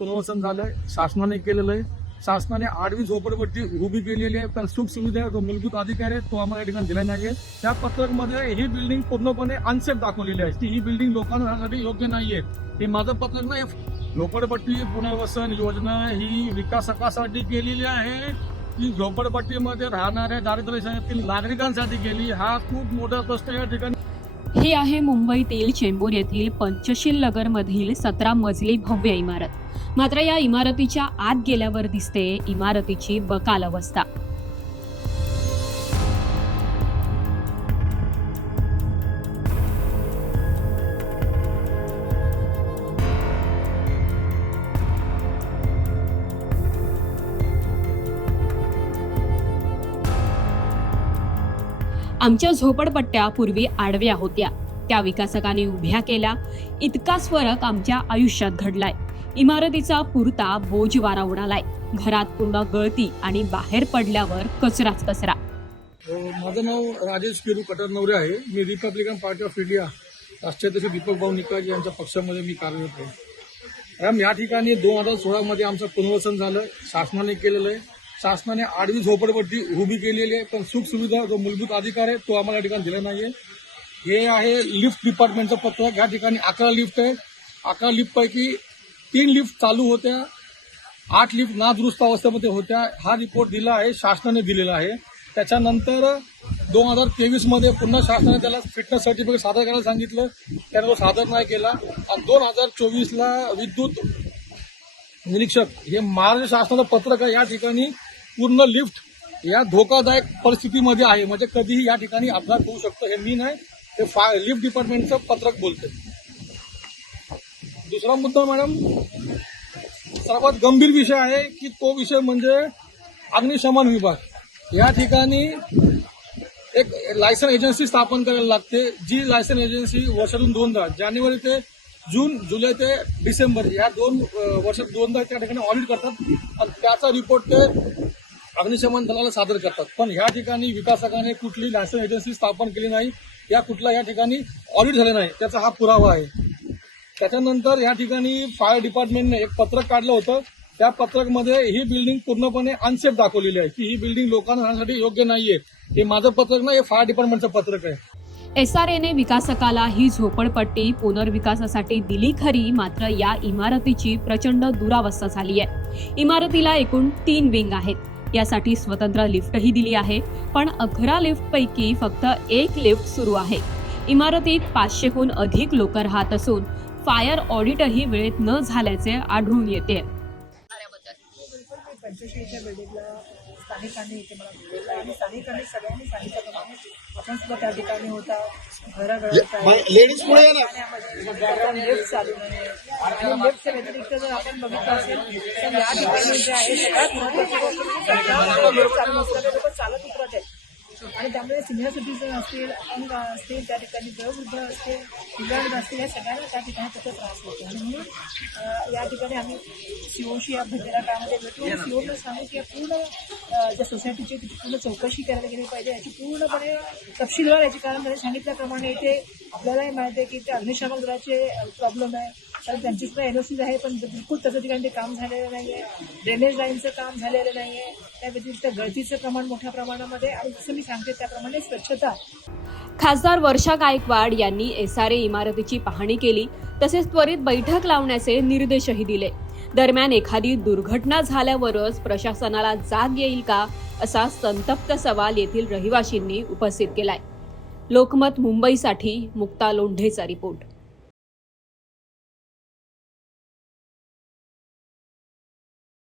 पुनर्वसन झालंय शासनाने केलेलं आहे. शासनाने आडवी झोपडपट्टी उभी केलेली आहे. तर सुख सुविधा जो मूलभूत अधिकार आहे तो आम्हाला या ठिकाणी दिला नाही त्या पत्रकमध्ये ही बिल्डिंग पूर्णपणे अनसेफ दाखवलेली आहे. की ही बिल्डिंग लोकांना राहण्यासाठी योग्य नाहीये हे माझं पत्रक नाही झोपडपट्टी पुनर्वसन योजना ही विकासकासाठी केलेली आहे. ही झोपडपट्टीमध्ये राहणाऱ्या दारिद्र्य नागरिकांसाठी केली. हा खूप मोठा प्रश्न या ठिकाणी. ही आहे मुंबईतील चेंबूर येथील पंचशील नगरमधील सतरा मजली भव्य इमारत. मात्र या इमारतीच्या आत गेल्यावर दिसते इमारतीची बकाल अवस्था. आमच्या झोपडपट्ट्या पूर्वी आडव्या होत्या. त्या विकासकाने उभ्या केल्या. इतकाच फरक आमच्या आयुष्यात घडलाय. इमारतीचा पुरता बोज वारा उडालाय घरात पूर्ण गळती आणि बाहेर पडल्यावर कचराच कचरा. माझं नाव राजेश पेरू कटरनवरे आहे. मी रिपब्लिकन पार्टी ऑफ इंडिया राष्ट्राध्यक्ष दीपक भाऊ निकाजी यांच्या पक्षामध्ये मी कार्यरत आहे. मॅम या ठिकाणी दोन हजार सोळामध्ये आमचं पुनर्वसन झालं. शासनाने केलेलं आहे. शासनाने आडवी झोपडपट्टी उभी केलेली आहे. पण सुखसुविधा जो मूलभूत अधिकार आहे तो आम्हाला या ठिकाणी दिला नाही आहे हे आहे लिफ्ट डिपार्टमेंटचं पत्रक या ठिकाणी अकरा लिफ्ट आहे अकरा लिफ्टपैकी तीन लिफ्ट चालू होत्या. आठ लिफ्ट नादुरुस्त अवस्थेमध्ये होत्या. हा रिपोर्ट दिला आहे शासनाने दिलेला आहे. त्याच्यानंतर दोन हजार तेवीसमध्ये पुन्हा शासनाने त्याला फिटनेस सर्टिफिकेट सादर करायला सांगितलं. त्याने तो सादर नाही केला. आणि दोन हजार चोवीसला विद्युत निरीक्षक हे महाराष्ट्र शासनाचं पत्रक आहे या ठिकाणी पूर्ण लिफ्ट या धोकादायक परिस्थितीमध्ये आहे. म्हणजे कधीही या ठिकाणी अपघात होऊ शकतो हे मी नाही. हे फा लिफ्ट डिपार्टमेंटचं पत्रक बोलते दुसरा मुद्दा मॅडम सर्वात गंभीर विषय आहे की तो विषय म्हणजे अग्निशमन विभाग. या ठिकाणी एक लायसन एजन्सी स्थापन करायला लागते जी लायसन एजन्सी वर्षातून दोनदा जानेवारी ते जून जुलै ते डिसेंबर या दोन वर्षात दोनदा त्या ठिकाणी ऑडिट करतात आणि त्याचा रिपोर्ट ते अग्निशमन दलाला सादर करतात. पण ह्या ठिकाणी विकासकाने कुठली लायसन एजन्सी स्थापन केली नाही या कुठला या ठिकाणी ऑडिट झाले नाही त्याचा हा पुरावा आहे. त्याच्यानंतर या ठिकाणी फायर डिपार्टमेंटने एक पत्रक काढलं होतं. त्या पत्रकमध्ये ही बिल्डिंग पूर्णपणे अनसेफ दाखवलेली आहे. की ही बिल्डिंग लोकांना राहण्यासाठी योग्य नाहीये. हे माझं पत्रक नाही हे फायर डिपार्टमेंटचं पत्रक आहे. एसआरएने विकासकाला ही झोपडपट्टी पुनर्विकासासाठी दिली खरी मात्र या इमारतीची प्रचंड दुरावस्था झाली आहे. इमारतीला एकूण तीन विंग आहेत. यासाठी स्वतंत्र लिफ्टही दिली आहे. पण अकरा लिफ्टपैकी फक्त एक लिफ्ट सुरू आहे. इमारतीत पाचशेहून अधिक लोक राहत असून फायर ऑडिटही वेळेत न झाल्याचे आढळून येते. स्थानिकांनी इथे मला बोलवलं आणि स्थानिकांनी सगळ्यांनी सांगितल्याप्रमाणे आपण सुद्धा त्या ठिकाणी होता. घरं गळत लेडीज पुढे या ना. आहे लिफ्ट चालू नाही आणि लिफ्टच्या व्यतिरिक्त जर आपण बघितलं असेल तर या ठिकाणी जे आहे सगळ्यात महत्वाची गोष्ट म्हणजे चालू नसल्याने लोक चालत उतरत आहेत. आणि त्यामुळे सिनियर सिटीजन असतील अपंग असतील त्या ठिकाणी वयोवृद्ध असतील दिव्यांग असतील या सगळ्यांना त्या ठिकाणी त्याचा त्रास होतो. आणि म्हणून या ठिकाणी आम्ही सीओशी या भेटेला काळामध्ये भेटू आणि सीओला सांगू की या पूर्ण ज्या सोसायटीची तिची पूर्ण चौकशी करायला गेली पाहिजे याची पूर्णपणे तपशीलवार याची कारण त्यांनी सांगितल्याप्रमाणे इथे आपल्यालाही माहिती आहे की ते अग्निशमन दलाचे प्रॉब्लेम आहे. कारण त्यांची सुद्धा एनओसीज आहे पण बिलकुल त्याचं ठिकाणी ते काम झालेलं नाही आहे ड्रेनेज लाईनचं काम झालेलं नाही आहे त्या व्यतिरिक्त गळतीचं प्रमाण मोठ्या प्रमाणामध्ये आणि जसं मी सांगते त्याप्रमाणे स्वच्छता. खासदार वर्षा गायकवाड यांनी एसआरए इमारतीची पाहणी केली. तसेच त्वरित बैठक लावण्याचे निर्देशही दिले. दरम्यान एखादी दुर्घटना झाल्यावरच प्रशासनाला जाग येईल का असा संतप्त सवाल येथील रहिवाशींनी उपस्थित केलाय. लोकमत मुंबईसाठी मुक्ता लोंढेचा रिपोर्ट.